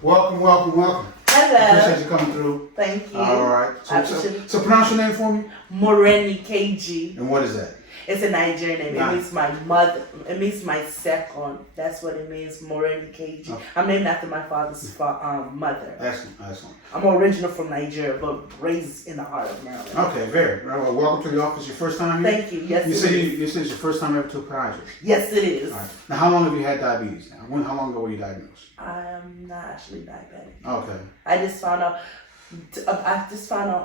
Welcome, welcome, welcome. Hello. Appreciate you coming through. Thank you. All right. So pronounce your name for me. Moreni KG. And what is that? It's a Nigerian name. Nice. It means my mother. It means my second. That's what it means, Moreni KG. Okay. I'm named after my father's mother. Excellent, excellent. I'm original from Nigeria, but raised in the heart of Maryland. Okay, very. Well, welcome to the office. Your first time here? Thank you. Yes, You it said is. you said it's your first time ever to a podiatrist. Yes, it is. All right. Now, how long have you had diabetes? Now, how long ago were you diagnosed? I'm not actually diabetic. Okay. I just found out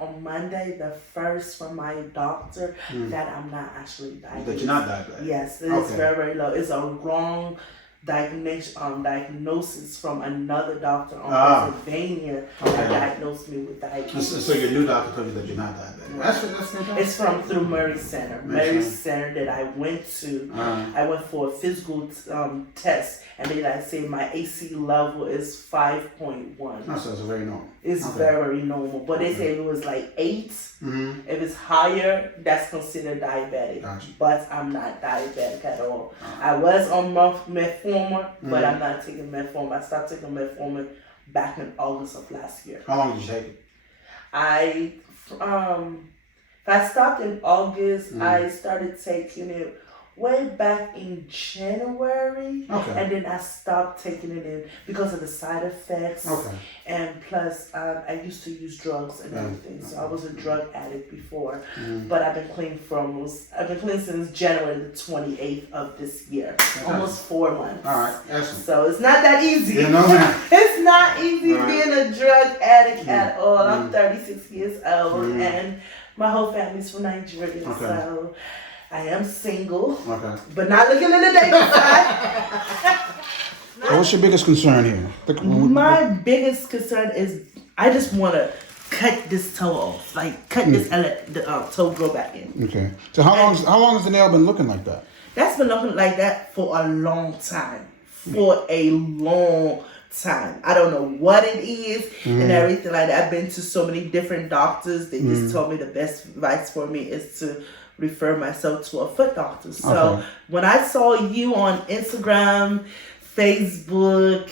on Monday, the first from my doctor, that I'm not actually diabetic. That you're not diabetic? Yes, it is very, very low. It's a wrong diagnosis from another doctor on Pennsylvania that diagnosed me with diabetes. So your new doctor told you that you're not diabetic. That's fantastic. It's through Murray Center. Murray Center that I went to. I went for a physical test, and they say my AC level is 5.1. Oh, so it's very normal. It's very normal, but they say it was like 8. If it's higher, that's considered diabetic. Gotcha. But I'm not diabetic at all. I was on metformin, but I'm not taking metformin. I stopped taking metformin back in August of last year. How long did you take it? I stopped in August. I started taking it way back in January, and then I stopped taking it in because of the side effects. And plus, I used to use drugs and everything, so I was a drug addict before. But I've been clean since January the 28th of this year, almost 4 months. All right, excellent. So it's not that easy. You know, It's not easy being a drug addict at all. I'm 36 years old, and my whole family's from Nigeria, so I am single, but not looking in the dating side. What's your biggest concern here? My biggest concern is I just want to cut this toe off, like cut this toe grow back in. Okay. So how long has the nail been looking like that? That's been looking like that for a long time. I don't know what it is and everything like that. I've been to so many different doctors. They just told me the best advice for me is to refer myself to a foot doctor. So when I saw you on Instagram, Facebook,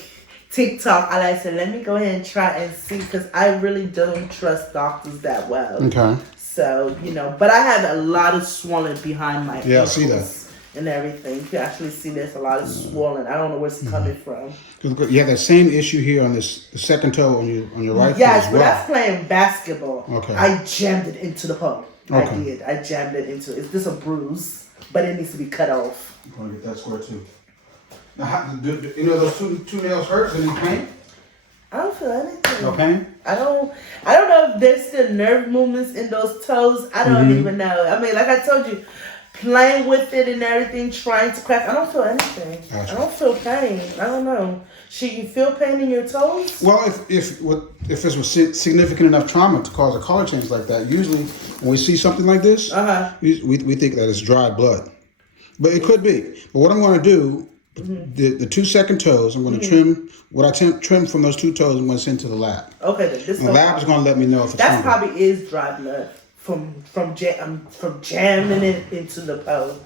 TikTok, I said, let me go ahead and try and see, because I really don't trust doctors that well. Okay. So, but I have a lot of swelling behind my ankles. I see that. And everything. You can actually see there's a lot of swelling. I don't know where it's coming from. You have that same issue here on the second toe on your right foot Yes, as but well. that's playing basketball. Okay. I jammed it into the pole. I did. I jammed it into it. It's just a bruise, but it needs to be cut off. I'm going to get that square too. Now, those two nails hurt? Any pain? I don't feel anything. No pain? I don't know if there's still nerve movements in those toes. I don't even know. I mean, like I told you, playing with it and everything, trying to crack. I don't feel anything. Gotcha. I don't feel pain. I don't know. Should you feel pain in your toes? Well, if this was significant enough trauma to cause a color change like that, usually when we see something like this, we think that it's dry blood. But it could be. But what I'm going to do, the 2 second toes, I'm going to trim. What I trim from those 2 toes, I'm going to send to the lab. Okay. The lab is going to let me know if it's that probably is dry blood. From jamming it into the pole,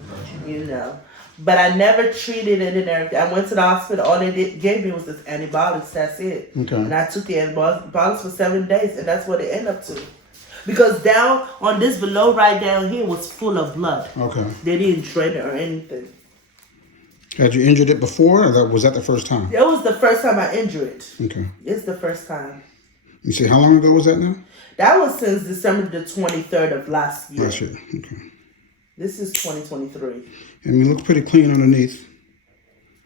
But I never treated it and everything. I went to the hospital. All they gave me was this antibiotics. That's it. Okay. And I took the antibiotics for 7 days, and that's what it ended up to. Because down on this below, right down here, was full of blood. Okay. They didn't drain it or anything. Had you injured it before, or was that the first time? It was the first time I injured it. Okay. It's the first time. You see, how long ago was that now? That was since December the 23rd of last year. Last year, okay. This is 2023. And it looks pretty clean underneath.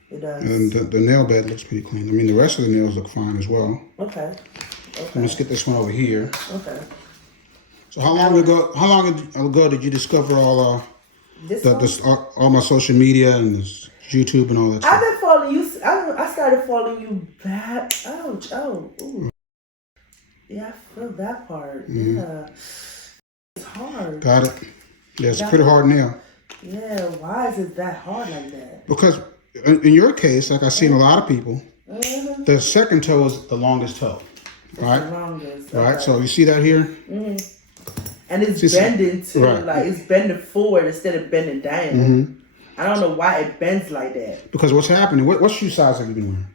It does. And the nail bed looks pretty clean. I mean, the rest of the nails look fine as well. Okay. Let's get this one over here. Okay. So how long ago did you discover all my social media and this YouTube and all that stuff? I've been following you. I started following you back. Ouch. Oh. Ooh. Yeah, I feel that part. Yeah. It's hard. Got it. Yeah, it's a pretty hard nail. Yeah, why is it that hard like that? Because in your case, like I've seen a lot of people, the second toe is the longest toe. Right? The longest. Right, so you see that here? And it's bending too. Like it's bending forward instead of bending down. I don't know why it bends like that. Because what's happening? What shoe size have you been wearing?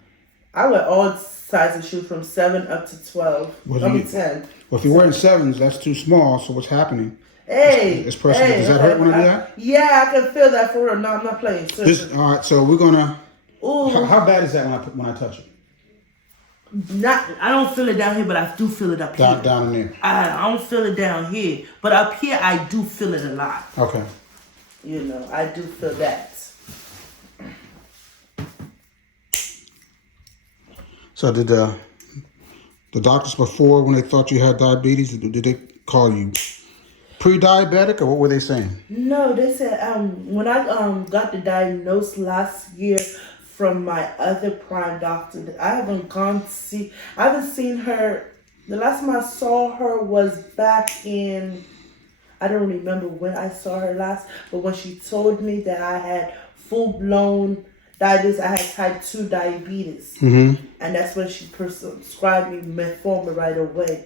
I wear all size of shoes from 7 up to 12. Well, 10. Well, if you're wearing 7s, that's too small. So what's happening? Hey, does that hurt when I do that? Yeah, I can feel that for real. No, I'm not playing. All right, so we're gonna. Ooh. How bad is that when I touch it? I don't feel it down here, but I do feel it up here. Down in there. I don't feel it down here, but up here I do feel it a lot. Okay. You know, I do feel that. So did the doctors before, when they thought you had diabetes, did they call you pre-diabetic, or what were they saying? No, they said when I got the diagnosis last year from my other prime doctor, I haven't seen her. The last time I saw her was back in, I don't remember when I saw her last, but when she told me that I had full-blown diabetes, I had type 2 diabetes. Mm-hmm. And that's when she prescribed me metformin right away.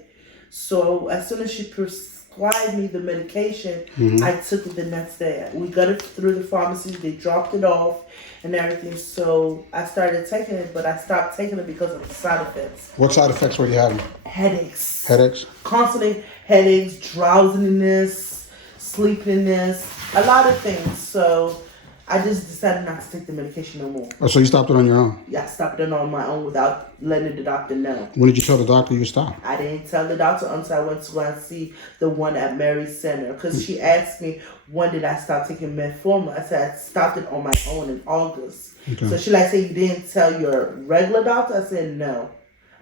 So as soon as she prescribed me the medication, I took it the next day. We got it through the pharmacy, they dropped it off and everything. So I started taking it, but I stopped taking it because of the side effects. What side effects were you having? Headaches. Constantly headaches, drowsiness, sleepiness, a lot of things. So I just decided not to take the medication no more. Oh, so you stopped it on your own? Yeah, I stopped it on my own without letting the doctor know. When did you tell the doctor you stopped? I didn't tell the doctor until I went to go and see the one at Mary Center. Because she asked me, when did I stop taking metformin? I said, I stopped it on my own in August. Okay. So she said, you didn't tell your regular doctor? I said, no,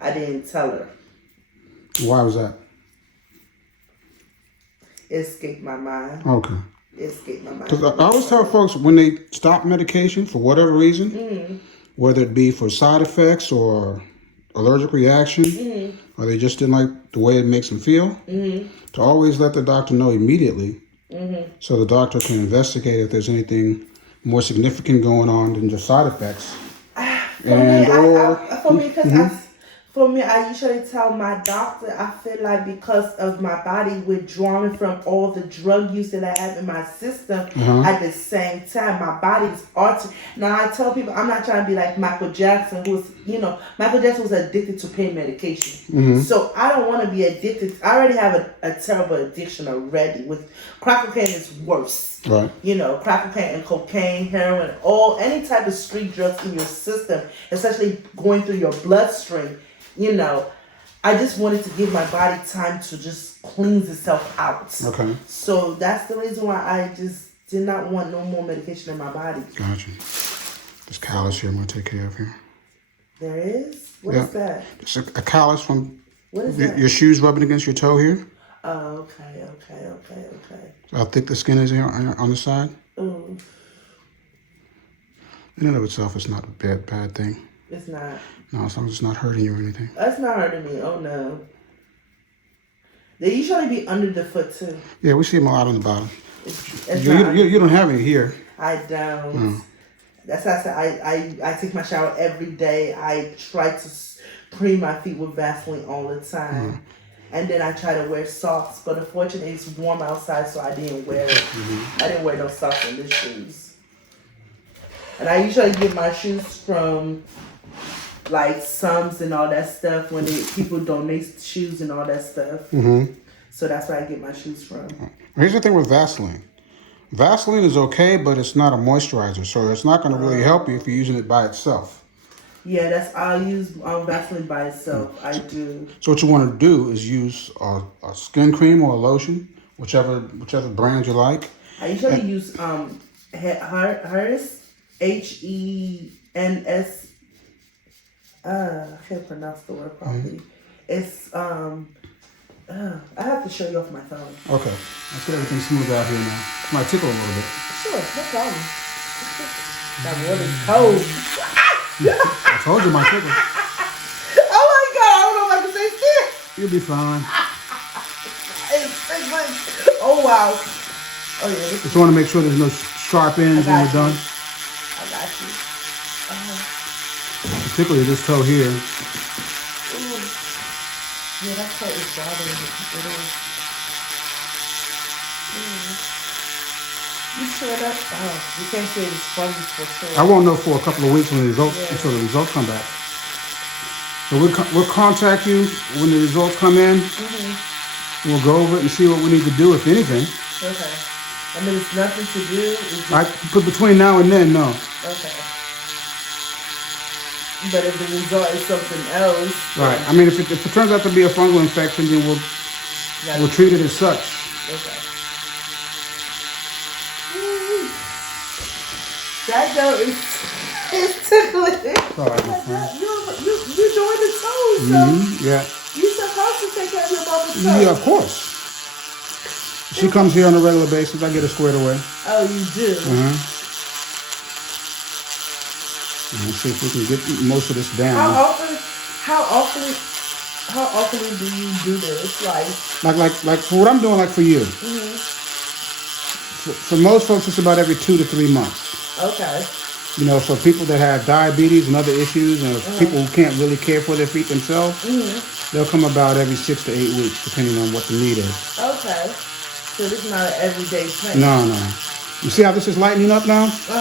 I didn't tell her. Why was that? It escaped my mind. Okay. Escape my mind. Because I always tell folks, when they stop medication for whatever reason, whether it be for side effects or allergic reaction, or they just didn't like the way it makes them feel, to always let the doctor know immediately, so the doctor can investigate if there's anything more significant going on than just side effects. For me, I usually tell my doctor, I feel like because of my body withdrawing from all the drug use that I have in my system, at the same time, my body is altering. Now, I tell people, I'm not trying to be like Michael Jackson, Michael Jackson was addicted to pain medication. So I don't want to be addicted. I already have a terrible addiction already. With crack cocaine is worse. Right. Crack cocaine and cocaine, heroin, any type of street drugs in your system, especially going through your bloodstream. I just wanted to give my body time to just cleanse itself out. Okay. So that's the reason why I just did not want no more medication in my body. Gotcha. This callus here I'm going to take care of here. There is? What is that? It's a callus from what is that? Your shoes rubbing against your toe here. Oh, okay. So how thick the skin is here on the side. Ooh. In and of itself, it's not a bad thing. It's not. No, as long as it's not hurting you or anything. That's not hurting me. Oh, no. They usually be under the foot, too. Yeah, we see them a lot on the bottom. You don't have any here. I don't. No. That's why I said I take my shower every day. I try to cream my feet with Vaseline all the time. And then I try to wear socks. But unfortunately, it's warm outside, so I didn't wear it. I didn't wear no socks in these shoes. And I usually get my shoes from like Sums and all that stuff when people donate shoes and all that stuff. So that's where I get my shoes from. Here's the thing with Vaseline. Vaseline is okay, but it's not a moisturizer, so it's not going to really help you if you're using it by itself. Yeah, I'll use Vaseline by itself. I do. So what you want to do is use a skin cream or a lotion, whichever brand you like. I usually use Hers, HENS. I can't pronounce the word properly. It's I have to show you off my phone. Okay, let's get everything smooth out here now. It might tickle a little bit. Sure, no problem. That water's cold. I told you my tickle. Oh my God! I don't know if I can say shit. You'll be fine. Oh wow. Oh yeah. Just want to make sure there's no sharp ends when you're done. I got you. Particularly this toe here. Ooh. Yeah, that toe is bothering me. It is. You sure that? Oh, you can't say it's funny for sure. I won't know for a couple of weeks until the results come back. So we'll contact you when the results come in. We'll go over it and see what we need to do, if anything. Okay. I mean, it's nothing to do. But between now and then, no. Okay. But if the result is something else. Right. I mean, if it turns out to be a fungal infection, then we'll treat it as such. Okay. That though is tickling. Sorry, my friend. You're doing the toes, so yeah. you're supposed to take care of your mama's toes. Yeah, of course. She comes here on a regular basis. I get her squared away. Oh, you do? Let's see if we can get most of this down. How often do you do this? Like for what I'm doing, like for you. For most folks, it's about every 2 to 3 months. Okay. You know, for people that have diabetes and other issues, and people who can't really care for their feet themselves, they'll come about every 6 to 8 weeks, depending on what the need is. Okay. So this is not an everyday thing. No. You see how this is lightening up now? So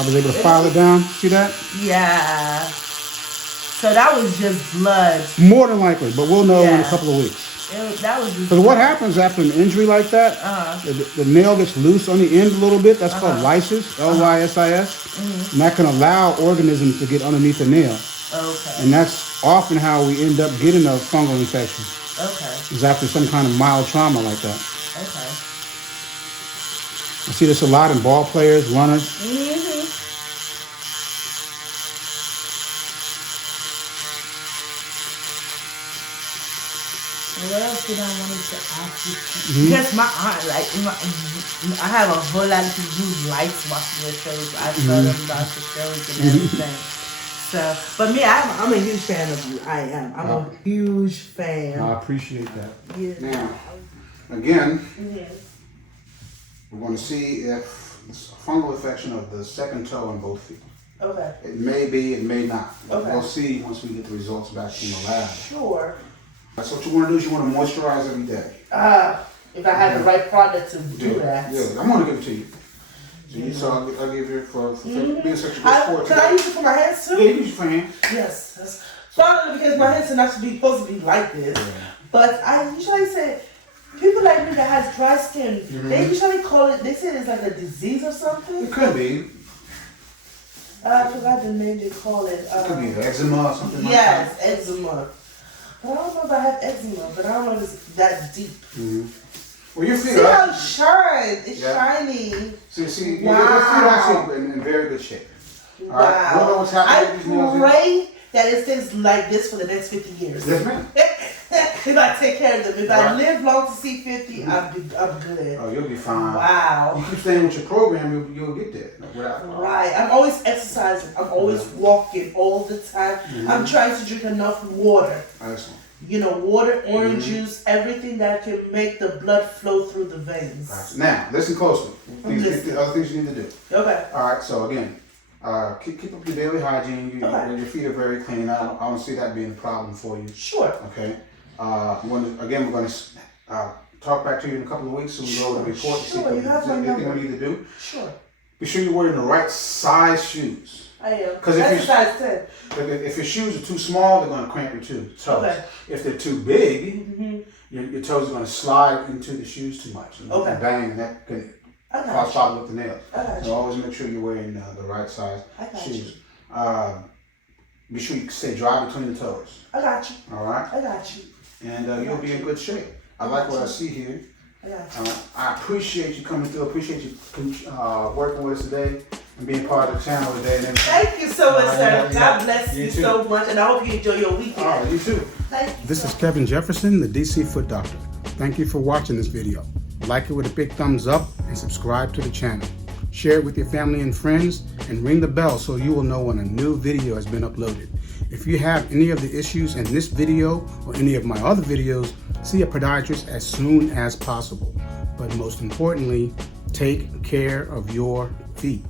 I was able to file it down. See that? Yeah. So that was just blood. More than likely, but we'll know in a couple of weeks. That was just. Because what happens after an injury like that, the nail gets loose on the end a little bit. That's called lysis, Lysis. And that can allow organisms to get underneath the nail. Okay. And that's often how we end up getting a fungal infection. Okay. Is after some kind of mild trauma like that. Okay. I see this a lot in ball players, runners. What else did I want to ask you? Because my aunt, I have a whole lot of people who likes watching your shows. I saw them about the shows and everything. So, but me, I'm a huge fan of you. I am. I'm a huge fan. I appreciate that. Yeah. Now, again, we're going to see if it's a fungal infection of the second toe on both feet. Okay. It may be, it may not. Okay. We'll see once we get the results back from the lab. Sure. So what you want to do is you want to moisturize every day. If I had the right product to do that. Yeah, I'm going to give it to you. So I'll give you for being such a good sport. Can I use it for my hands too? Yeah, you use it for hands. Yes. That's probably because my hands are not supposed to be like this. Yeah. But I usually say, people like me that has dry skin, they usually call it, they say it's like a disease or something. It could be. I forgot the name they call it. It could be eczema or something like that. Yes, eczema. I don't know if I have eczema, but I don't know if it's that deep. Well, your feet see how it shines. It's shiny. See, your feet are actually in very good shape. Wow. All right. You know what's happening with these nails? I pray that it stays like this for the next 50 years. Yes, ma'am. If I take care of them. If I live long to see 50, I'm good. Oh, you'll be fine. Wow. You keep staying with your program, you'll get there. Right. I'm always exercising. I'm always walking all the time. I'm trying to drink enough water. Excellent. You know, water, orange juice, everything that can make the blood flow through the veins. Right. Now, listen closely. The other things you need to do. Okay. All right. So again, keep up your daily hygiene. Your feet are very clean. I don't see that being a problem for you. Sure. Okay. We're going to talk back to you in a couple of weeks so we go over the report to see if there's anything we need to do. Sure. Be sure you're wearing the right size shoes. I am. Because that's size 10. If your shoes are too small, they're going to cramp your toes. Okay. If they're too big, your toes are going to slide into the shoes too much. And bang, and that can cause problem with the nails. So always make sure you're wearing the right size shoes. Be sure you stay dry between the toes. I got you. All right? I got you. And you'll be in good shape. I like what I see here. I appreciate you coming through. I appreciate you working with us today and being part of the channel today. And thank you so much, sir. God bless you so much, and I hope you enjoy your weekend. Oh, you too. Thank you. This is Kevin Jefferson, the DC Foot Doctor. Thank you for watching this video. Like it with a big thumbs up and subscribe to the channel. Share it with your family and friends and ring the bell so you will know when a new video has been uploaded. If you have any of the issues in this video or any of my other videos, see a podiatrist as soon as possible. But most importantly, take care of your feet.